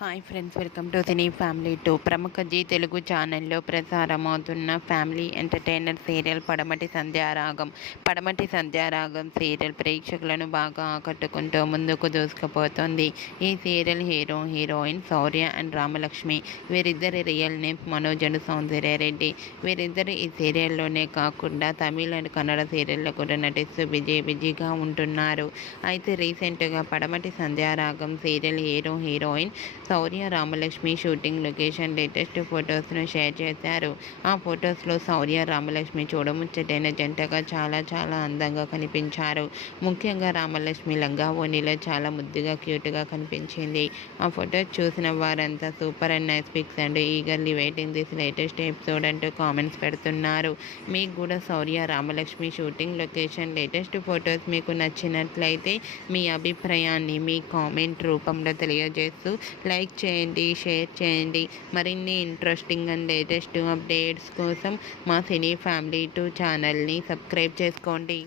Hi friends, welcome to cine family two. ప్రముఖ G Telugu ఛానల్లో ప్రసారమవుతున్న family entertainer serial పడమటి Sandhyaragam serial ప్రేక్షకులను బాగా ఆకట్టుకుంటూ ముందుకు దూసుకుపోతుంది. ఈ serial heroine Shaurya and Ramalakshmi. వీరిద్దరి real name Manoj and Soundarya Reddy. వీరిద్దరు ఈ సీరియల్లోనే కాకుండా తమిళ అండ్ కన్నడ సీరియల్లో కూడా నటిస్తూ బిజీగా ఉంటున్నారు. అయితే రీసెంట్గా Padamati Sandhyaragam serial heroine Shaurya Ramalakshmi shooting location latest ఫొటోస్ను షేర్ చేశారు. ఆ ఫొటోస్లో శౌర్య రామలక్ష్మి చూడముచ్చటైన జంటగా చాలా అందంగా కనిపించారు. ముఖ్యంగా రామలక్ష్మి లంగా ఓణిలో చాలా ముద్దుగా క్యూట్గా కనిపించింది. ఆ ఫొటోస్ చూసిన వారంతా super and nice pics and eagerly waiting this latest episode అంటూ కామెంట్స్ పెడుతున్నారు. మీకు కూడా Shaurya Ramalakshmi shooting location latest photos మీకు నచ్చినట్లయితే మీ అభిప్రాయాన్ని మీ కామెంట్ రూపంలో తెలియజేస్తూ లైక్ చేయండి, షేర్ చేయండి. మరిన్ని ఇంట్రెస్టింగ్ అండ్ లేటెస్ట్ అప్డేట్స్ కోసం మా సినీ ఫ్యామిలీ 2 ఛానల్ని సబ్స్క్రైబ్ చేసుకోండి.